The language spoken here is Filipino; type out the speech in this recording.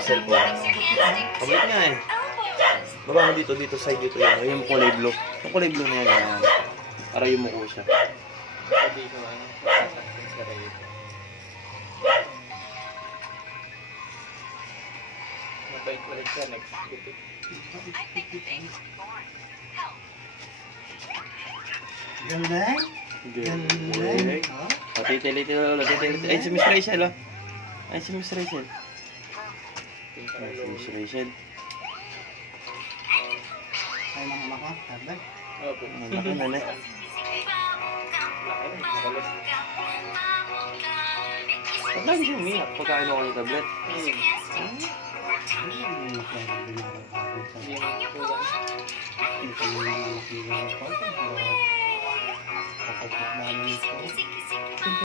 cellphone. Kabit nga eh. Baba mo dito, side dito yan. Yung kulay blue. Yung kulay blue na yan. Para yumuko siya. Hindi ko ano, sasaktan sa rayos. Mabait ulit siya, nag-skipit. Galing. Galing. O, titiliti ulo, titiliti. Ay, si Miss Rachel, oh. Ay, si Miss Rachel. Ay, si Miss Rachel. Ay, mga anak ko. Tabay. Opo. Ang laki na na. Ba't lagi siya umiyak pagkain ako ng tablet? Hindi mo po ba? Kapag